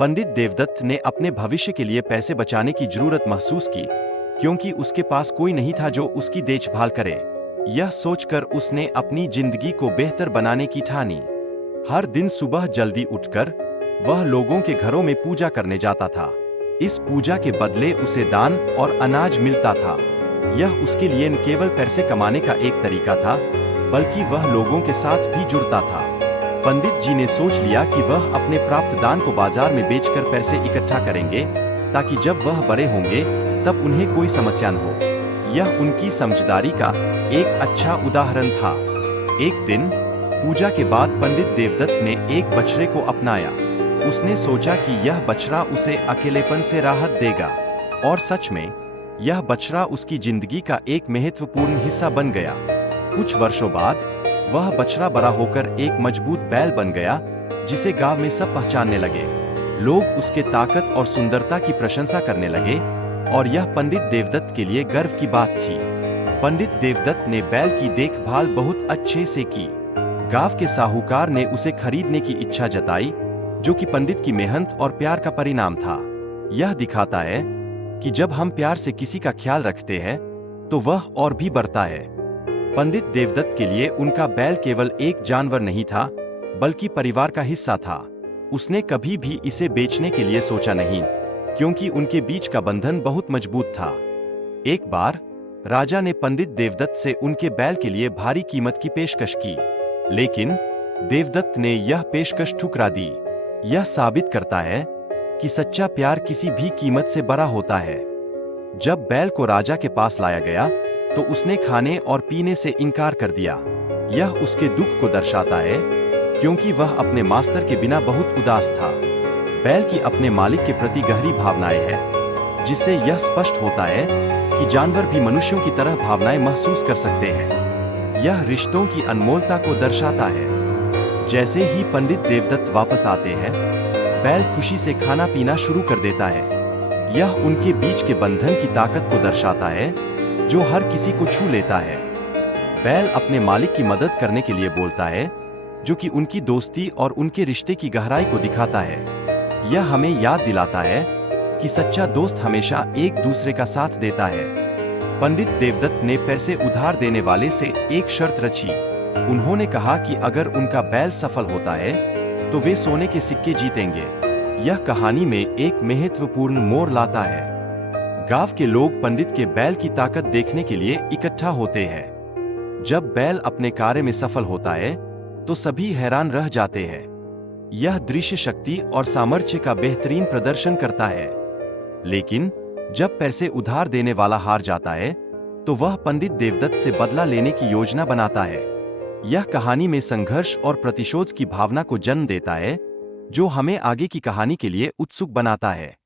पंडित देवदत्त ने अपने भविष्य के लिए पैसे बचाने की जरूरत महसूस की, क्योंकि उसके पास कोई नहीं था जो उसकी देखभाल करे। यह सोचकर उसने अपनी जिंदगी को बेहतर बनाने की ठानी। हर दिन सुबह जल्दी उठकर वह लोगों के घरों में पूजा करने जाता था। इस पूजा के बदले उसे दान और अनाज मिलता था। यह उसके लिए न केवल पैसे कमाने का एक तरीका था, बल्कि वह लोगों के साथ भी जुड़ता था। पंडित जी ने सोच लिया कि वह अपने प्राप्त दान को बाजार में बेचकर पैसे इकट्ठा करेंगे, ताकि जब वह बड़े होंगे तब उन्हें कोई समस्या न हो। यह उनकी समझदारी का एक अच्छा उदाहरण था। एक दिन पूजा के बाद पंडित देवदत्त ने एक बछड़े को अपनाया। उसने सोचा कि यह बछड़ा उसे अकेलेपन से राहत देगा, और सच में यह बछड़ा उसकी जिंदगी का एक महत्वपूर्ण हिस्सा बन गया। कुछ वर्षों बाद वह बछड़ा बड़ा होकर एक मजबूत बैल बन गया, जिसे गांव में सब पहचानने लगे। लोग उसके ताकत और सुंदरता की प्रशंसा करने लगे, और यह पंडित देवदत्त के लिए गर्व की बात थी। पंडित देवदत्त ने बैल की देखभाल बहुत अच्छे से की। गांव के साहूकार ने उसे खरीदने की इच्छा जताई, जो कि पंडित की मेहनत और प्यार का परिणाम था। यह दिखाता है कि जब हम प्यार से किसी का ख्याल रखते हैं, तो वह और भी बढ़ता है। पंडित देवदत्त के लिए उनका बैल केवल एक जानवर नहीं था, बल्कि परिवार का हिस्सा था। उसने कभी भी इसे बेचने के लिए सोचा नहीं, क्योंकि उनके बीच का बंधन बहुत मजबूत था। एक बार राजा ने पंडित देवदत्त से उनके बैल के लिए भारी कीमत की पेशकश की, लेकिन देवदत्त ने यह पेशकश ठुकरा दी। यह साबित करता है कि सच्चा प्यार किसी भी कीमत से बड़ा होता है। जब बैल को राजा के पास लाया गया, तो उसने खाने और पीने से इनकार कर दिया। यह उसके दुख को दर्शाता है, क्योंकि वह अपने मास्टर के बिना बहुत उदास था। बैल की अपने मालिक के प्रति गहरी भावनाएं हैं, जिससे यह स्पष्ट होता है कि जानवर भी मनुष्यों की तरह भावनाएं महसूस कर सकते हैं। यह रिश्तों की अनमोलता को दर्शाता है। जैसे ही पंडित देवदत्त वापस आते हैं, बैल खुशी से खाना पीना शुरू कर देता है। यह उनके बीच के बंधन की ताकत को दर्शाता है, जो हर किसी को छू लेता है। बैल अपने मालिक की मदद करने के लिए बोलता है, जो कि उनकी दोस्ती और उनके रिश्ते की गहराई को दिखाता है। यह हमें याद दिलाता है कि सच्चा दोस्त हमेशा एक दूसरे का साथ देता है। पंडित देवदत्त ने पैसे उधार देने वाले से एक शर्त रची। उन्होंने कहा कि अगर उनका बैल सफल होता है, तो वे सोने के सिक्के जीतेंगे। यह कहानी में एक महत्वपूर्ण मोड़ लाता है। गांव के लोग पंडित के बैल की ताकत देखने के लिए इकट्ठा होते हैं। जब बैल अपने कार्य में सफल होता है, तो सभी हैरान रह जाते हैं। यह दृश्य शक्ति और सामर्थ्य का बेहतरीन प्रदर्शन करता है। लेकिन जब पैसे उधार देने वाला हार जाता है, तो वह पंडित देवदत्त से बदला लेने की योजना बनाता है। यह कहानी में संघर्ष और प्रतिशोध की भावना को जन्म देता है, जो हमें आगे की कहानी के लिए उत्सुक बनाता है।